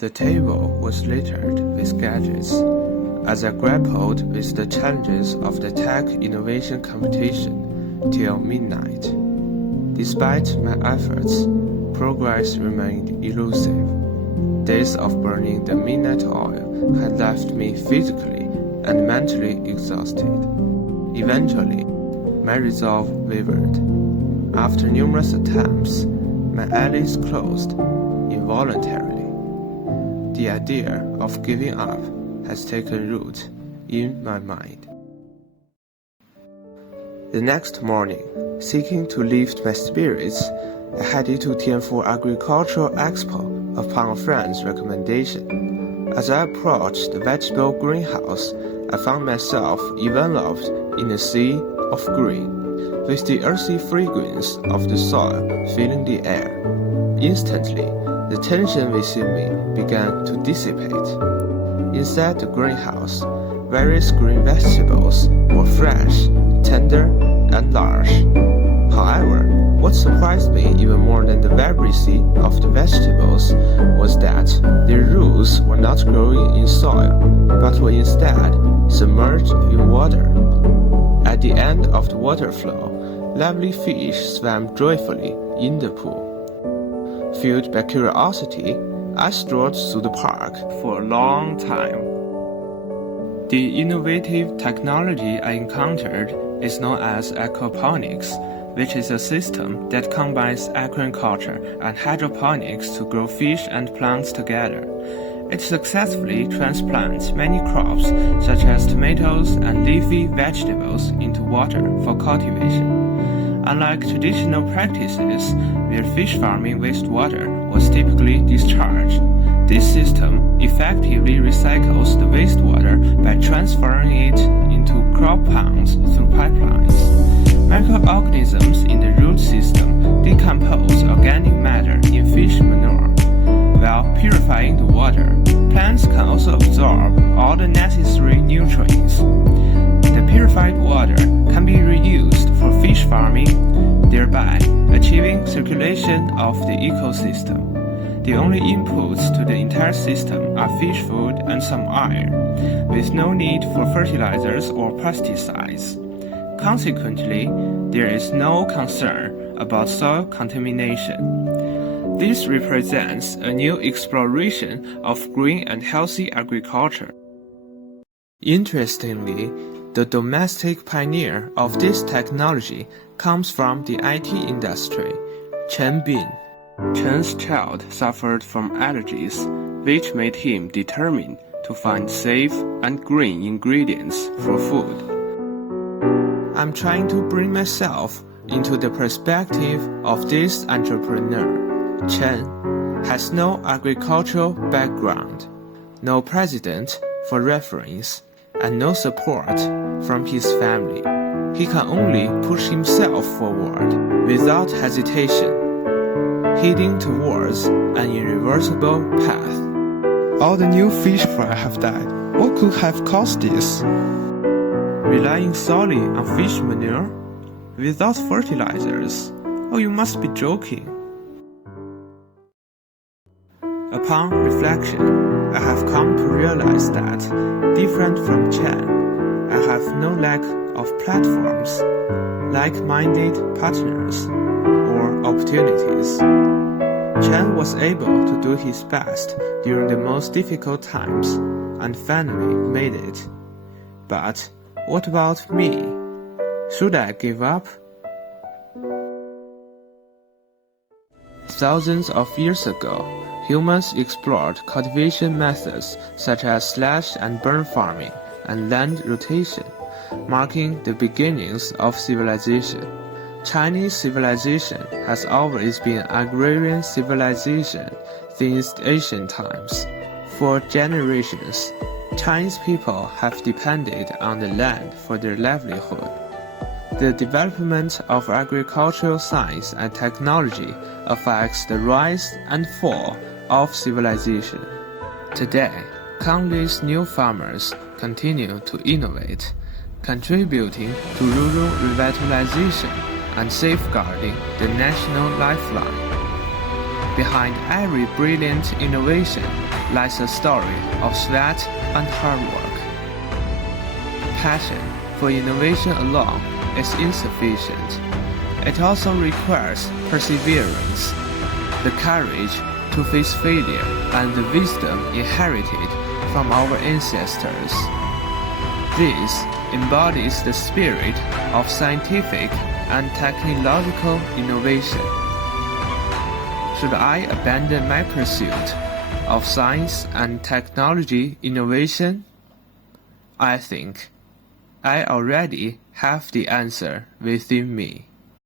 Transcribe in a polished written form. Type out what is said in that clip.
The table was littered with gadgets as I grappled with the challenges of the tech innovation competition till midnight. Despite my efforts, progress remained elusive. Days of burning the midnight oil had left me physically and mentally exhausted. Eventually, my resolve wavered. After numerous attempts, my eyelids closed involuntarily. The idea of giving up has taken root in my mind. The next morning, seeking to lift my spirits, I headed to Tianfu Agricultural Expo upon a friend's recommendation. As I approached the vegetable greenhouse, I found myself enveloped in a sea of green, with the earthy fragrance of the soil filling the air. Instantly, the tension within me began to dissipate. Inside the greenhouse, various green vegetables were fresh, tender, and large. However, what surprised me even more than the vibrancy of the vegetables was that their roots were not growing in soil, but were instead submerged in water. At the end of the water flow, lively fish swam joyfully in the pool. Fueled by curiosity, I strolled through the park for a long time. The innovative technology I encountered is known as aquaponics, which is a system that combines aquaculture and hydroponics to grow fish and plants together. It successfully transplants many crops, such as tomatoes and leafy vegetables, into water for cultivation. Unlike traditional practices, where fish farming wastewater was typically discharged, this system effectively recycles the wastewater by transferring it into crop ponds through pipelines. Microorganisms in the root system decompose organic matter in fish manure. While purifying the water, plants can also absorb all the necessary nutrients. The purified water can be reused for fish farming, thereby achieving circulation of the ecosystem. The only inputs to the entire system are fish food and some iron, with no need for fertilizers or pesticides. Consequently, there is no concern about soil contamination. This represents a new exploration of green and healthy agriculture. Interestingly, the domestic pioneer of this technology comes from the IT industry, Chen Bin. Chen's child suffered from allergies, which made him determined to find safe and green ingredients for food. I'm trying to bring myself into the perspective of this entrepreneur. Chen has no agricultural background, no precedent for reference, and no support from his family. He can only push himself forward without hesitation, heading towards an irreversible path. All the new fish fry have died. What could have caused this? Relying solely on fish manure? Without fertilizers? Oh, you must be joking. Upon reflection, I have come to realize that, different from Chen, I have no lack of platforms, like-minded partners, or opportunities. Chen was able to do his best during the most difficult times and finally made it. But what about me? Should I give up? Thousands of years ago, humans explored cultivation methods such as slash and burn farming and land rotation, marking the beginnings of civilization. Chinese civilization has always been an agrarian civilization since ancient times. For generations, Chinese people have depended on the land for their livelihood. The development of agricultural science and technology affects the rise and fall of civilization. Today, countless new farmers continue to innovate, contributing to rural revitalization and safeguarding the national lifeline. Behind every brilliant innovation lies a story of sweat and hard work. Passion for innovation alone is insufficient. It also requires perseverance, the courage to face failure, and the wisdom inherited from our ancestors. This embodies the spirit of scientific and technological innovation. Should I abandon my pursuit of science and technology innovation? I think I already have the answer within me.